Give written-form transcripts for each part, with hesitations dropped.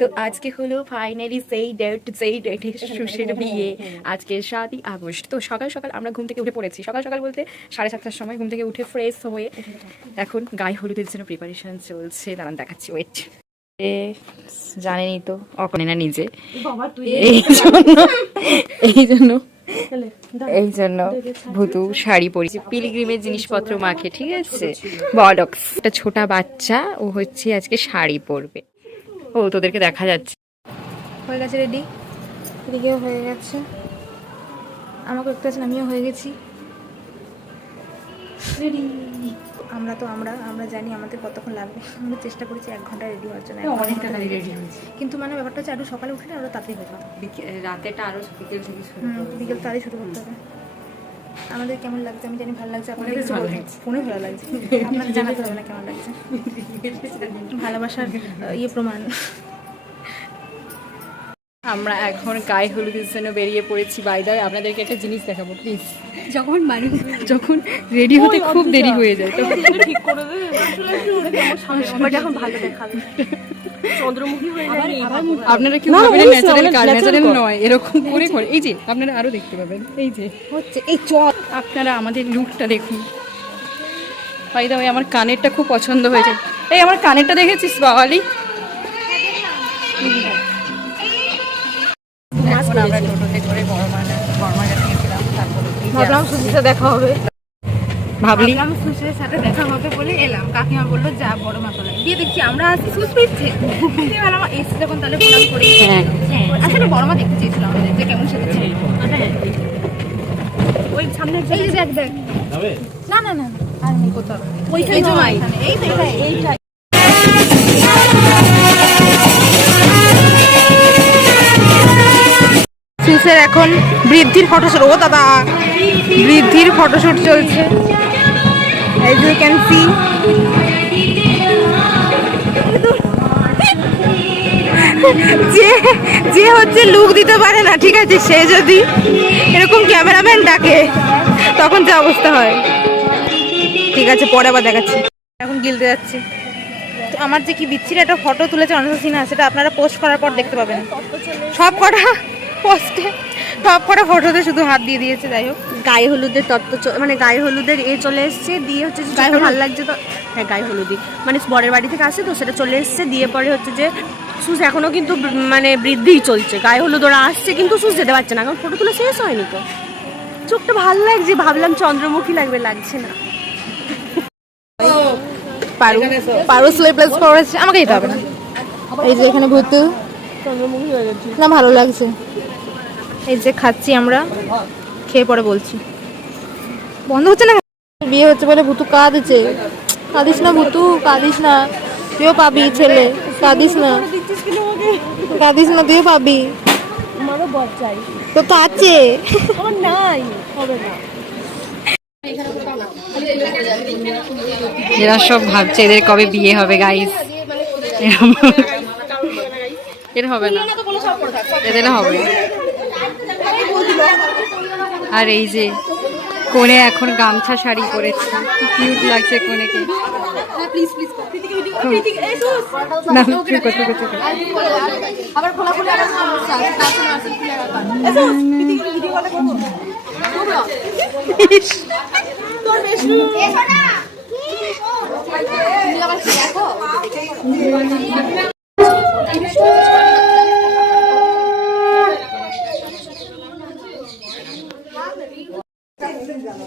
তো আজকে হলো ফাইনালি সেই ডেটে সুশের বিয়ে, আজকে 7ই আগস্ট। তো সকাল সকাল আমরা ঘুম থেকে উঠে পড়েছি, সকাল সকাল বলতে 7:30টার সময় ঘুম থেকে উঠে ফ্রেশ হয়ে এখন গায়ে হলুদের জন্য প্রিপারেশন চলছে। দাঁড়ান দেখাচ্ছি, ওয়েট। জানেনই তো অকনে না নিজে, এই জন্য ভুতু শাড়ি পরেছি, পিলগ্রিমের জিনিসপত্র মাখে, ঠিক আছে। বলক্স একটা ছোটা বাচ্চা, ও হচ্ছে আজকে শাড়ি পরবে। ও তোদেরকে দেখা যাচ্ছে, হয়ে গেছে রেডি, এদিকেও হয়ে গেছে, আমাকে একটু আছেন, আমিও হয়ে গেছি রেডি। আমরা জানি আমাদের কতক্ষণ লাগবে, আমরা চেষ্টা করেছি 1 ঘন্টা রেডি হওয়ার জন্য, অনেকটা রেডি হয়েছে। কিন্তু মানে ব্যাপারটা হচ্ছে আরো সকালে উঠলে আরো তাড়াতাড়ি হতো, রাতেটা আরো বিকেল তাড়াতাড়ি শুরু করতে হবে। আমাদের কেমন লাগছে আমি জানি, ভালো লাগছে, আপনাদের ফোনে ভালো লাগছে, আপনাদের জানাতে হবে না কেমন লাগছে, ভালোবাসার প্রমাণ। আমরা এখন গায়ে হলুদের জন্য বেরিয়ে পড়েছি। বাইদায় আপনাদেরকে একটা জিনিস দেখাবো প্লিজ, যখন রেডি হতে খুব দেরি হয়ে যায় তখন ঠিক করে দেবে, এখন ভালো দেখাবে, চন্দ্রমুখী হয়ে যায়। আপনারা কি ভাবেন ন্যাচারাল নয়, এরকম করে করে, এই যে আপনারা আরো দেখতে পাবেন, এই যে হচ্ছে এই আপনারা আমাদের লুকটা দেখুন। বাইদায় আমার কানেরটা খুব পছন্দ হয়েছে, এই আমার কানেরটা দেখেছিস বাওয়ালি? আমরা টোটোতে করে বড়মাজার গেছিলাম, তারপরে ভাবলাম সুশীলের দেখা হবে, ভাবলাম সুশীলের সাথে দেখা হবে বলে এলাম। কাকিমা বললো যা বড় মা তোলা দিয়ে দেখছি আমরা আসছি, সুশ পিচ্ছে এসছি যখন, তাহলে ফোন করি। আসলে বড় মা দেখতে চেয়েছিলাম আমাদের যে কেমন সেজেছে, ওই সামনে দেখ না না না আর নেই কোথাও, এইটা সুসের এখন বৃদ্ধির ফটোশুট, ও দাদা বৃদ্ধির ফটোশুট চলছে, as you can see। যে হচ্ছে লুক দিতে পারে না, ঠিক আছে, সে যদি এরকম ক্যামেরাম্যান ডাকে তখন যে অবস্থা হয়। ঠিক আছে, পরে আবার দেখাচ্ছি। এখন গিলতে যাচ্ছি। তো আমার যে কি বিচ্ছিরি একটা ফটো তুলেছে অনসা সিনহা, সেটা আপনারা পোস্ট করার পর দেখতে পাবেন। সব কটা ফটোতে শুধু হাত দিয়ে দিয়েছে। যাই হোক, গায়ে হলুদের তত্ত্ব মানে গায়ে হলুদের চলে এসছে, দিয়ে হচ্ছে গায়ে ভালো লাগছে তো, হ্যাঁ গায়ে হলুদই মানে বরের বাড়ি থেকে আসে তো, সেটা চলে এসছে। দিয়ে পরে হচ্ছে যে সুস এখনো কিন্তু মানে বৃদ্ধিই চলছে, গায়ে হলুদ ওরা আসছে কিন্তু সুস যেতে পারছে না, কারণ ফটো তুলে শেষ হয়নি তো। চোখটা ভালো লাগছে, ভাবলাম চন্দ্রমুখী লাগবে, লাগছে না। পারু স্লিপলেস পরেছে, আমাকে দিতে হবে না। এই যে এখানে ভুতু চন্দ্রমুখী হয়ে গেছে না, ভালো লাগছে। এই যে খাচ্ছি আমরা, খেয়ে পরে বলছি। বন্ধ হচ্ছে না, বিয়ে হচ্ছে বলে ভুতু কাঁদছে। কাঁদিস না ভুতু, কাঁদিস না, তুইও পাবি ছেলে, কাঁদিস না তুইও পাবি, তো তো আছে নাই, হবে না। এরা সব ভাবছে এদের কবে বিয়ে হবে গাইস, এর হবে না, এদের হবে। আর এই যে কোণে এখন গামছা শাড়ি পরেছে, কি কিউট লাগছে কোণেকে।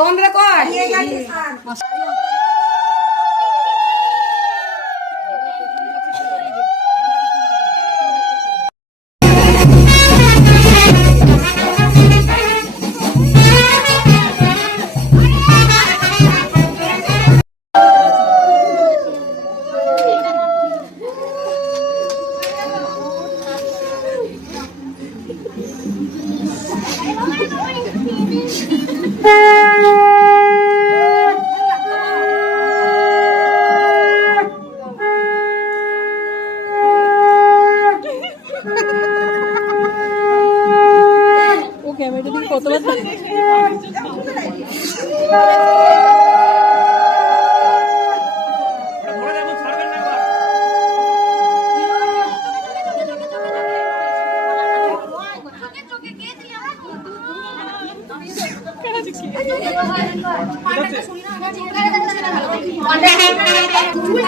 তোমরা কয়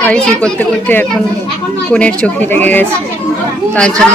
আর কি করতে করতে এখন কোণের চোখে লেগে গেছে, তার জন্য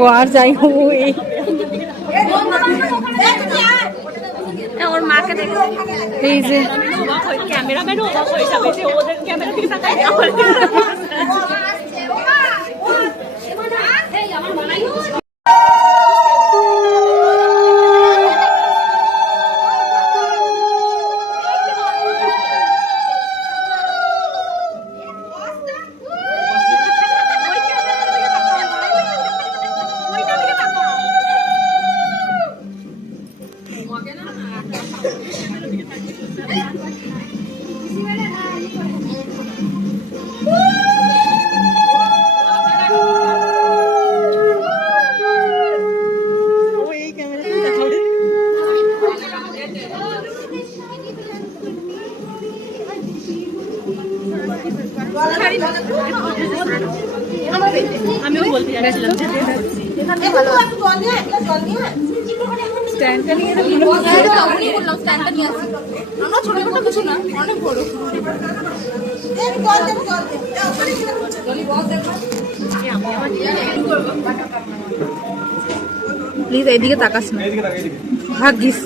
ও আর যাই হোক এই ওর মাকে দেখে এই যে ক্যামেরাম্যানও অবাক হয়ে যাবে যে ওদের ক্যামেরা থেকে তাকায় আমার আমিও বলতে যাচ্ছিলাম যে স্ট্যান্ডটা নিয়ে প্লিজ এইদিকে তাকাস না, ভাগ্যিস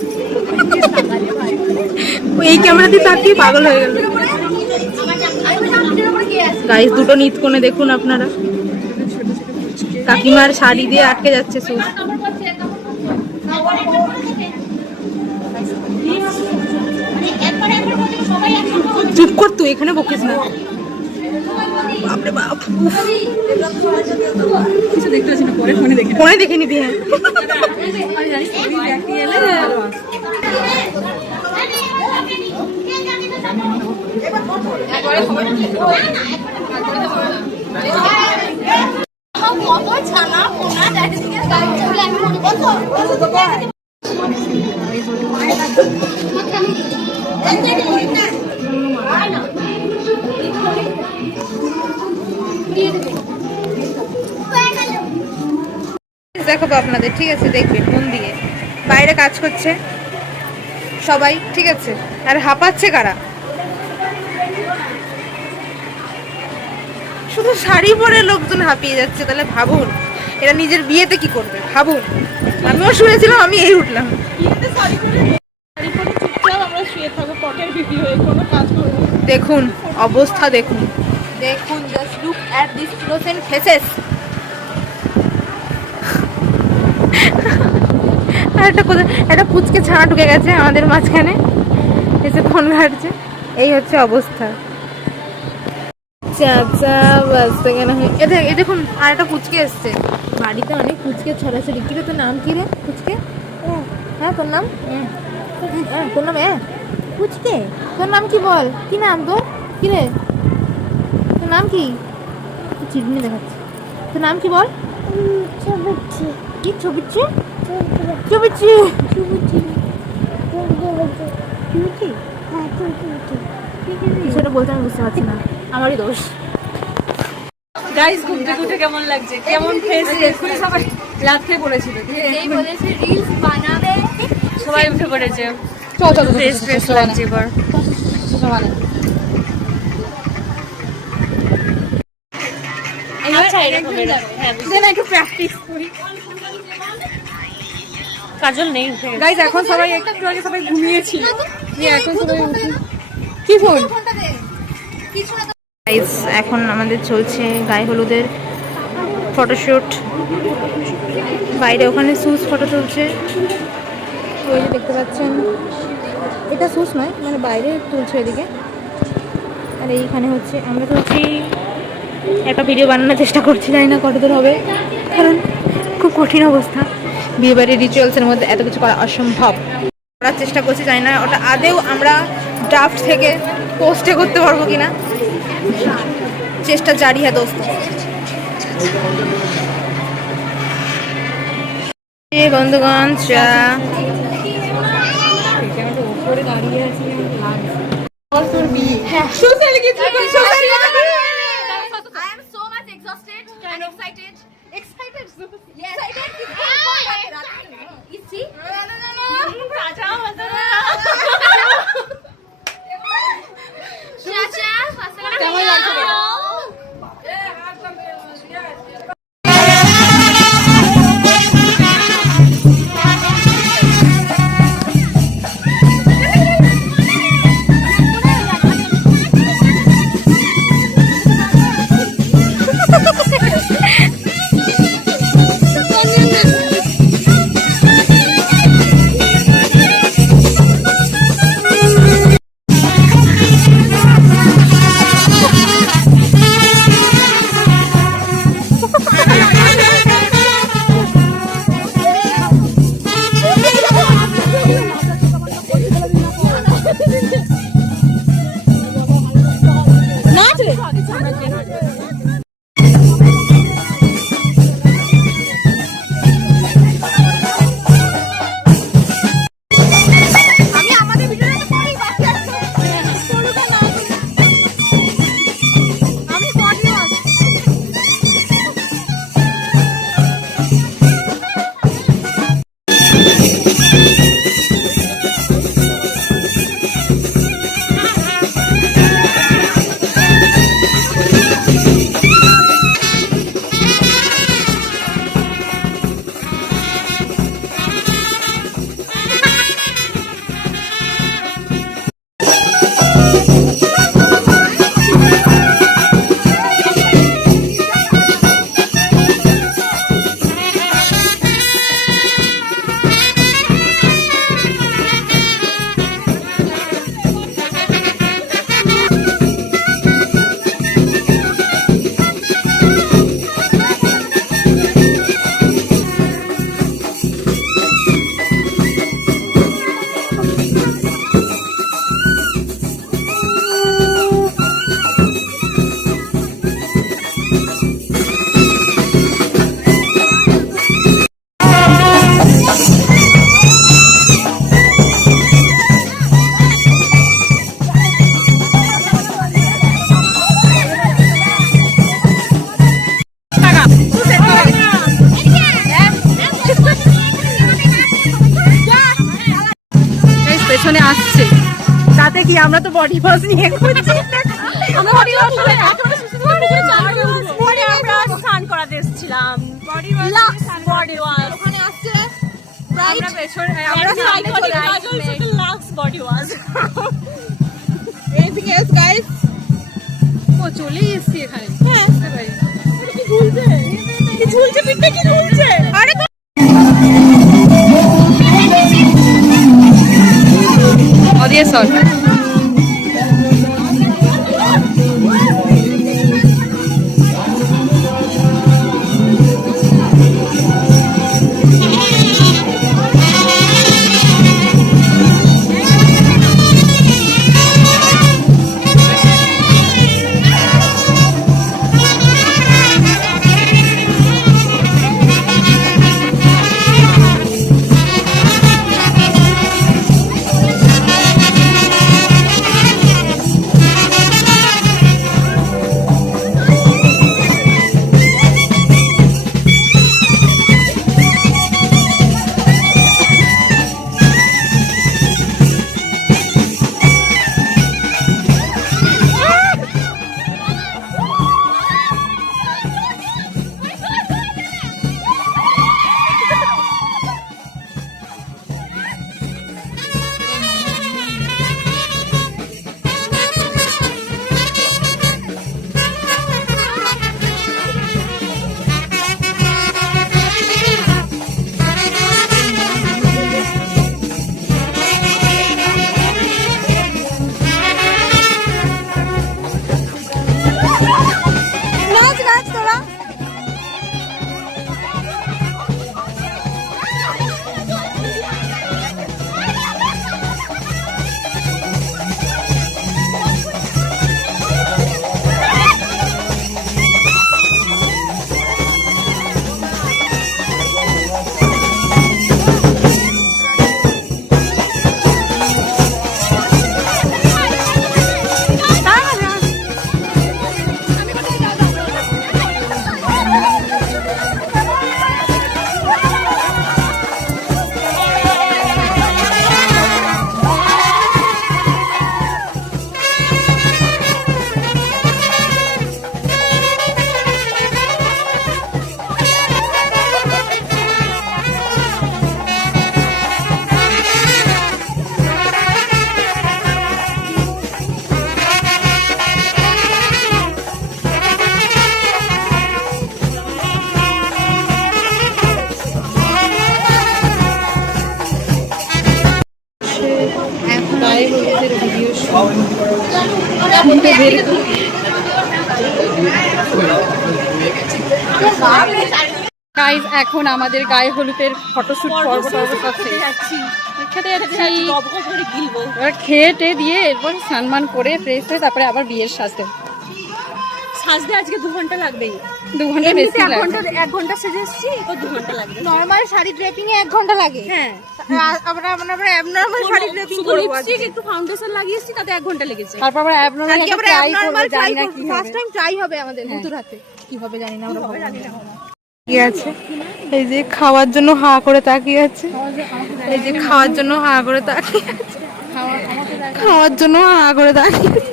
এই ক্যামেরা দিয়ে তাকিয়ে পাগল হয়ে গেল। গাইস দুটো নিত কোণে দেখুন আপনারা, কাকিমার শাড়ি দিয়ে আটকে যাচ্ছে সুর। চুপ কর তুই, এখানে বকিস না। বাপরে বাপ, কিছু দেখতে পাচ্ছি না, পরে ফোনে দেখে নিবি। হ্যাঁ দেখাবো আপনাদের, ঠিক আছে? দেখবেন মন দিয়ে। বাইরে কাজ করছে সবাই, ঠিক আছে? আর হাঁপাচ্ছে কারা? শুধু শাড়ি পরে লোকজন হাঁপিয়ে যাচ্ছে। তাহলে ভাবুন এরা নিজের বিয়েতে কি করবে, ভাবুন। আমিও শুনেছিলাম, আমি এই উঠলাম। দেখুন অবস্থা, দেখুন দেখুন, just look at this innocent faces. একটা পুচকে ছানা ঢুকে গেছে আমাদের মাঝখানে, এসে ফোন ঘাটছে। এই হচ্ছে অবস্থা। দেখুন আর একটা পুচকে এসছে। বাড়িতে অনেক পুচকে ছড়াছড়ি। কি রে তোর নাম কি রে পুচকে? হ্যাঁ তোর নাম? তোর নাম পুচকে? তোর নাম কি বল? কি নাম তোর? কি রে তোর নাম কি? চিরুনি দেখাচ্ছে। তোর নাম কি বল? কি ছবিচ্ছি? ছবিচ্ছি সেটা বলতে আমি বুঝতে পারছি না, আমারই দোষ। গাইস ঘুরতে ঘুরতে কেমন লাগছে? কেমন ফেস? সবাই লাভ খেয়ে পড়েছিল, এই বলেছে রিলস বানাবে, সবাই উঠে পড়েছে। ফ্রেশ ফ্রেশ লাগছে এবার। আচ্ছা এরকম একটু প্র্যাকটিস করি। কাজল নেই, উঠে গেছে। গাইস এখন সবাই একটু আগে সবাই ঘুমিয়েছিল, এখন সবাই উঠে। কি ফোন? গাইস এখন আমাদের চলছে গায়ে হলুদের ফটোশুট। বাইরে ওখানে সুস ফটো তুলছে, ওই যে দেখতে পাচ্ছেন। এটা সুস নয়, মানে বাইরে তুলছে এদিকে। আর এইখানে হচ্ছে আমরা তুলছি। একটা ভিডিও বানানোর চেষ্টা করছি, জানি না কতদূর হবে, কারণ খুব কঠিন অবস্থা। বিয়েবাড়ির রিচুয়ালসের মধ্যে এত কিছু করা অসম্ভব। করার চেষ্টা করছি, জানি না ওটা আদেও আমরা ড্রাফট থেকে পোস্টে করতে পারবো কিনা। চেষ্টা জারি হ্যাঁ দোস্ত। বন্ধুগণ চা। উপরে দাঁড়িয়ে আছি I am so much exhausted and excited. Excited? Yes. You see? Chacha, পেছনে আসছে। তাতে কি আমরা তো বডি ওয়াশ নিয়ে ঘুরছি। আমরা বডি ওয়াশ পরে আমরা স্নান করাতে এসেছিলাম। বডি ওয়াশ বডি ওয়াশ ওখানে আসছে। আমরা পেছনে আমরা সামনে চলে আসছি। Lux body wash. Anything else guys? ও চলেই এসছি এখানে। হ্যাঁ ভাই। কি ঝুলছে? কি ঝুলছে পিঠে কি ঝুলছে? আরে অডিয়েন্স উঠে বের করে। গাইস এখন আমাদের গায়ে হলুদের ফটোশুট পর্ব টর্ব সব শেষ। খেতে যাচ্ছি। এবার খেয়ে টেয়ে দিয়ে এরপর স্নান করে ফ্রেশ হয়ে তারপরে আবার বিয়ের সাজতে। সাজতে আজকে 2 ঘন্টা লাগবেই। 2 ঘন্টা বেশি লাগবে। 1 ঘন্টা সেজে এসেছি, তো 2 ঘন্টা লাগবে। নরমাল শাড়ি ড্রেপিং এ 1 ঘন্টা লাগে। হ্যাঁ, আমরা অ্যাবনরমাল শাড়ি ড্রেপিং করব। লিপস্টিক একটু ফাউন্ডেশন লাগিয়েছি, তাতে 1 ঘন্টা লেগেছে। তারপর আবার অ্যাবনর্মাল আজকে আমরা ট্রাই অ্যাবনরমাল করব, জানি না কি ফার্স্ট হবে। টাইম ট্রাই হবে আমাদের ভুতুর হাতে। কি হবে জানি না, আমরা জানি না। তাকিয়ে আছে, এই যে খাওয়ার জন্য হা করে তাকিয়ে আছে, এই যে খাওয়ার জন্য হা করে তাকিয়ে আছে, খাওয়ার জন্য হা করে তাকিয়ে আছে।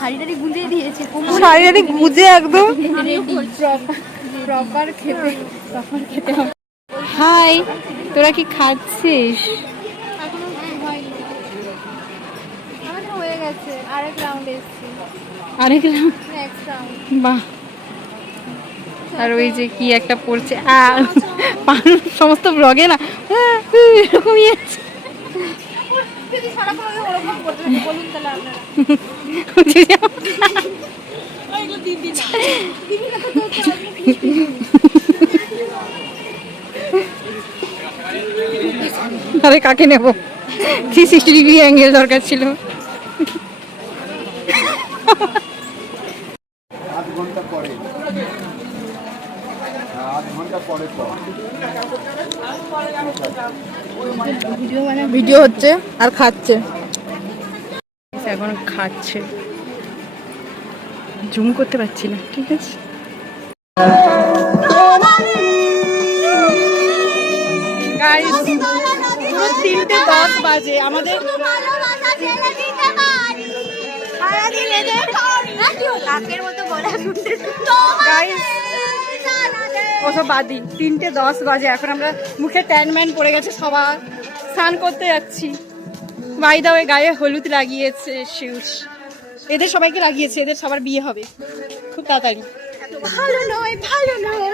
শাড়িটারি গুঁজে দিয়েছে। শাড়ি গুজে একদম প্রপার খেতে হবে। হাই, তোরা কি খাচ্ছিস? আমাদের হয়ে গেছে, আরেক রাউন্ড এসেছি, আরেক নেক্সট রাউন্ড। বাহ। আর ওই যে কি একটা পড়ছে সমস্ত ব্লগে না এরকমই আছে। যদি সারাক্ষণ ওরকম করতে বলুন তাহলে আপনারা। আরে কাকে নেব? 360 ডিগ্রি অ্যাঙ্গেল দরকার ছিল। ভিডিও হচ্ছে আর খাচ্ছে। এখন খাচ্ছে, জুম করতে পারছি না, ঠিক আছে। পুরো 3:10 বাজে আমাদের। ওসব বাদি, 3:10 বাজে। এখন আমরা মুখে ট্যান ম্যান পড়ে গেছে সবার, স্নান করতে যাচ্ছি। বাই দা ওয়ে গায়ে হলুদ লাগিয়েছে শিউস, এদের সবাইকে লাগিয়েছে, এদের সবার বিয়ে হবে খুব তাড়াতাড়ি। ভালো নয়, ভালো নয়।